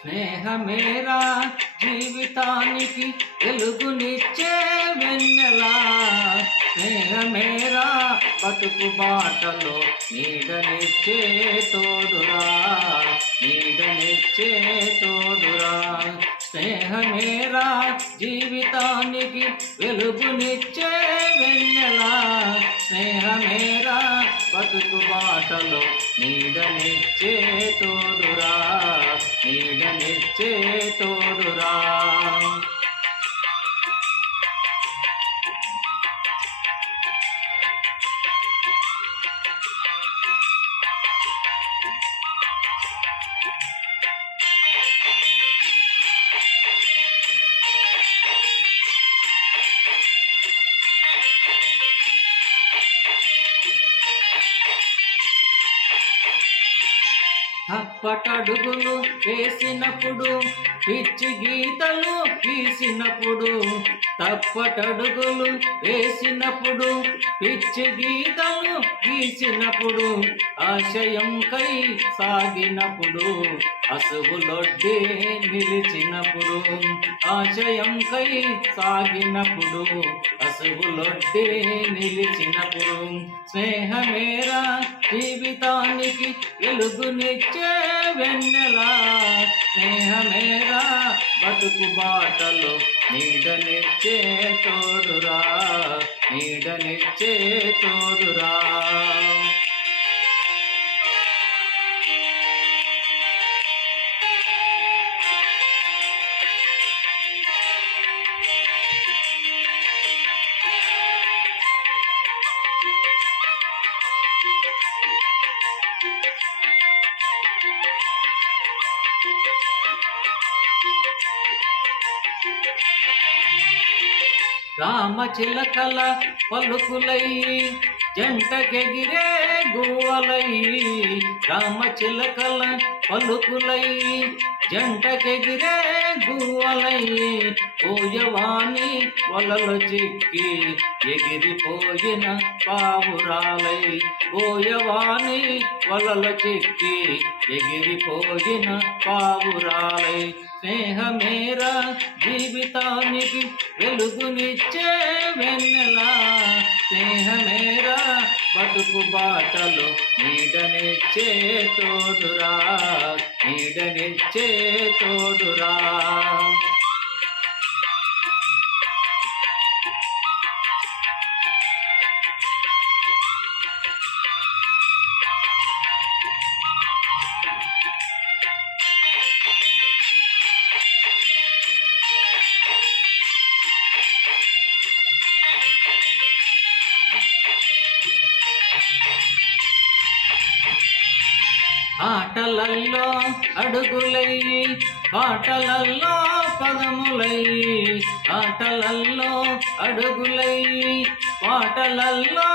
స్నేహమేరా జీవితానికి వెలుగునిచ్చే వెన్నెలా. స్నేహమేరా బతుకు బాటలో నీడనిచ్చే తోడురా, నీడనిచ్చే తోడురా. స్నేహమేరా జీవితానికి వెలుగునిచ్చే వెన్నెలా. స్నేహమేరా బతుకు బాటలో నీడనిచ్చే తోడురా, నీడనిచ్చే తోడురా. తప్పటడుగులు వేసినప్పుడు, పిచ్చి గీతలు గీసినప్పుడు, తప్పటడుగులు వేసినప్పుడు, పిచ్చి గీతలు గీసినప్పుడు, ఆశయంకై సాగినప్పుడు, అసువులొడ్డి నిలిచినప్పుడు, ఆశయంకై సాగినప్పుడు, అసువులొడ్డి నిలిచినప్పుడు. స్నేహమేరా జీవితానికి వెలుగునిచ్చే వెన్నెలా. స్నేహమేరా బతుకు బాటలో నీడనిచ్చే తోడురా, నీడనిచ్చే తోడురా. రామచిలకల పలుకులై జంటకెగిరే గువ్వలై, రామచిలకల పలుకులై జంటకెగిరే గువ్వలై, పోయవాని వలలు చిక్కి ఎగిరిపోయిన పావురాలై, పోయవాని వలలు చిక్కి ఎగిరిపోయిన పావురాలై. స్నేహమేరా జీవితానికి వెలుగునిచ్చే వెన్నెలా. స్నేహమేరా బతుకు బాటలో నీడనిచ్చే తోడురా, నీడనిచ్చే తోడురా. ఆటలల్లో అడుగులై, పాటలల్లో పదములై, ఆటలల్లో అడుగులై, పాటలల్లో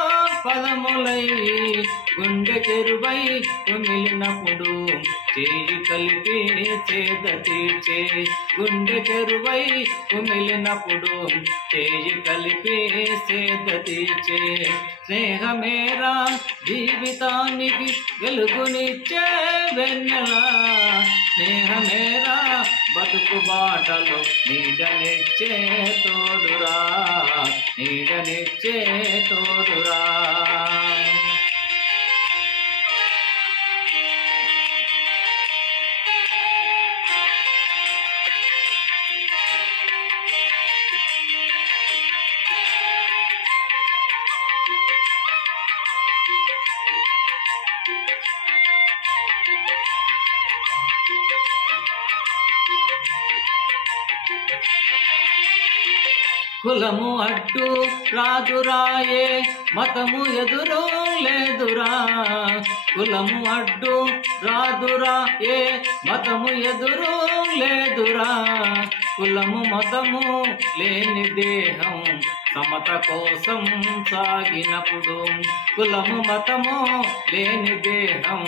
పదములై, గుండె చెరువై కుమిలినప్పుడు చేయి కలిపి చేద తీర్చే, గుండె చెరువై కుమిలినప్పుడు చేయి కలిపి చేద తీర్చే. స్నేహమేరా జీవితానికి వెలుగునిచ్చే వెన్నెలా. స్నేహమేరా బతుకు బాటలో నీడనిచ్చే తోడురా, నీడనిచ్చే తోడురా. కులము అడ్డు రాదురాయే, మతము ఎదురు లేదురా, కులము అడ్డు రాదురాయే, మతము ఎదురు లేదురా. కులము మతము లేని దేహం సమత కోసం సాగినప్పుడు, కులము మతము లేని దేహం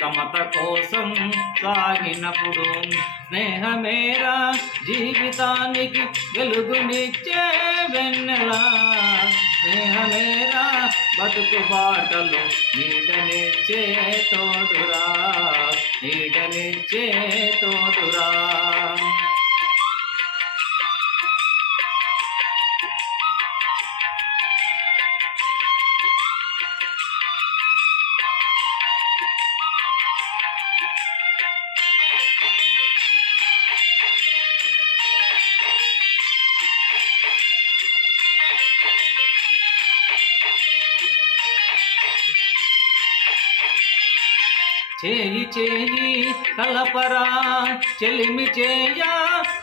సమత కోసం సాగినప్పుడు. స్నేహమేరా జీవితానికి వెలుగునిచ్చే వెన్నెలా. స్నేహమేరా బతుకు బాటలు నీడనిచ్చే తోడురా, నీడనిచ్చే తోడురా. చేయి చేయి కలపరా చెలిమి చేయ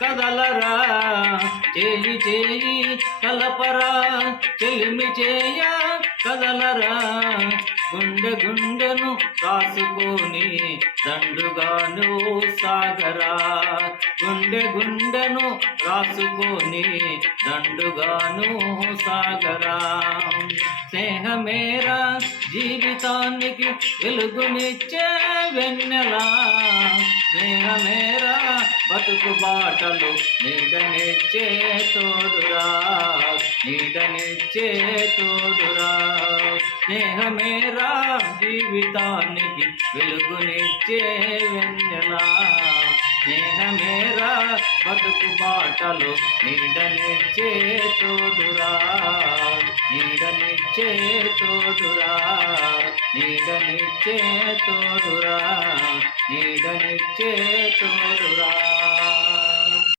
కదలరా, చేయి చేయి కలపరా చెలిమి చేయ కదలరా. గుండె గుండెను రాసుకొని దండుగాను సాగరా, గుండె గుండెను రాసుకొని దండుగాను సాగరా. స్నేహమేరా జీవితానికి వెలుగునిచ్చే వెన్నెలా, స్నేహమేరా బతుకు బాటలు నీడనిచ్చే తోడురా, నీడనిచ్చే తోడురా. స్నేహమేరా జీవితానికి వెలుగునిచ్చే వెన్నెలా, స్నేహమేరా బతుకు బాటలు నీడనిచ్చే తోడురా, నీడనిచ్చే తోడురా, నీడనిచ్చే తోడురా, నీడనిచ్చే తోడురా.